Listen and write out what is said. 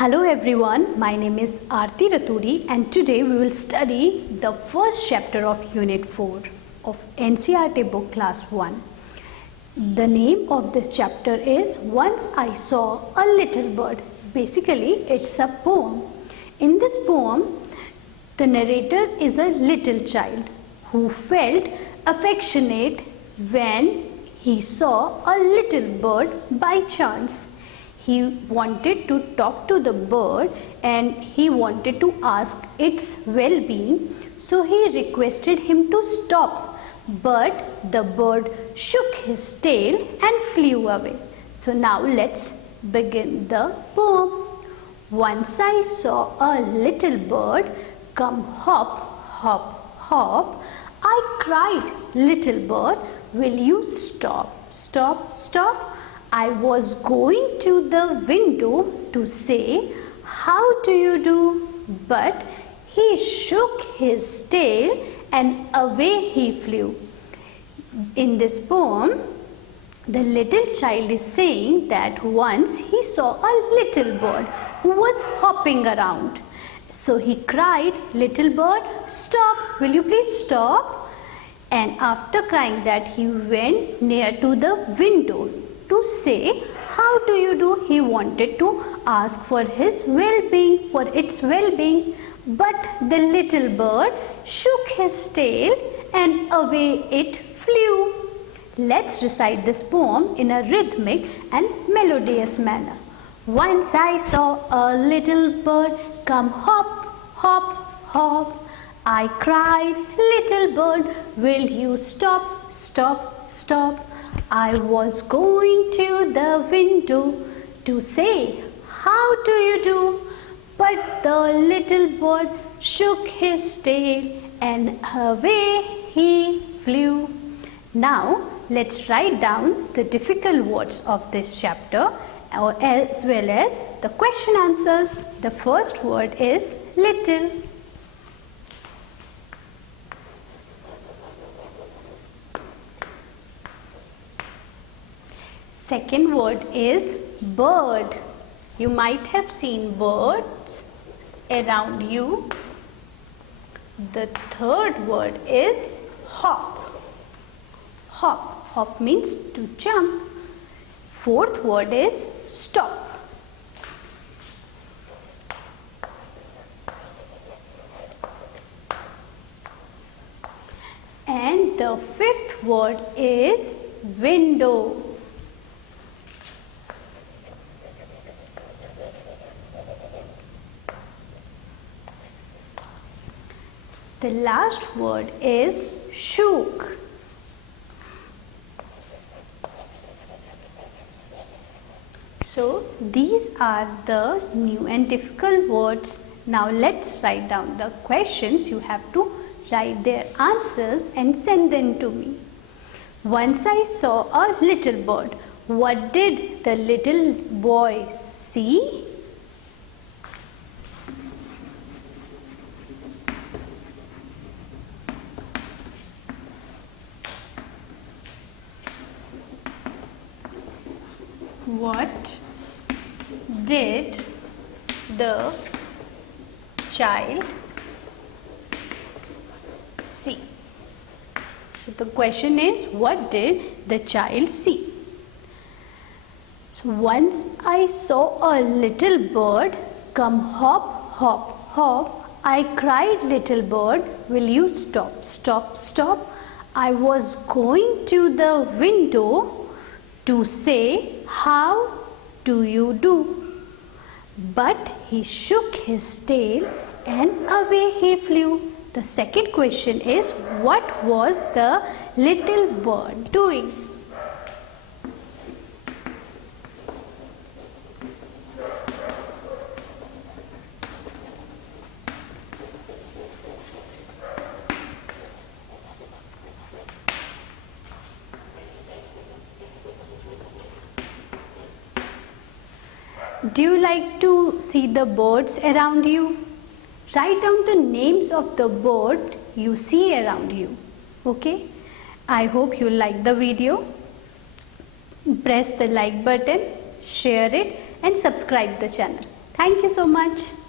Hello everyone, my name is Aarti Raturi and today we will study the first chapter of Unit 4 of NCERT book class 1. The name of this chapter is Once I Saw a Little Bird. Basically, it's a poem. In this poem, the narrator is a little child who felt affectionate when he saw a little bird by chance. He wanted to talk to the bird and he wanted to ask its well-being, so he requested him to stop, but the bird shook his tail and flew away. So now let's begin the poem. Once I saw a little bird come hop, hop, hop. I cried, little bird, will you stop, stop, stop? I was going to the window to say, how do you do? But he shook his tail and away he flew. In this poem, the little child is saying that once he saw a little bird who was hopping around. So he cried, little bird, stop, will you please stop? And after crying that, he went near to the window to say, how do you do? He wanted to ask for his well-being, for its well-being. But the little bird shook his tail and away it flew. Let's recite this poem in a rhythmic and melodious manner. Once I saw a little bird come hop, hop, hop. I cried, little bird, will you stop, stop, stop? I was going to the window to say, how do you do? But the little bird shook his tail and away he flew. Now let's write down the difficult words of this chapter as well as the question answers. The first word is little. Second word is bird. You might have seen birds around you. The third word is hop. Hop. Hop means to jump. Fourth word is stop. And the fifth word is window. The last word is shook. So these are the new and difficult words. Now let's write down the questions. You have to write their answers and send them to me. Once I saw a little bird. What did the little boy see? What did the child see? So the question is, what did the child see? So once I saw a little bird come hop, hop, hop. I cried, little bird, will you stop, stop, stop? I was going to the window to say, how do you do? But he shook his tail and away he flew. The second question is, what was the little bird doing? Do you like to see the birds around you? Write down the names of the bird you see around you. Okay? I hope you like the video. Press the like button, share it and subscribe the channel. Thank you so much.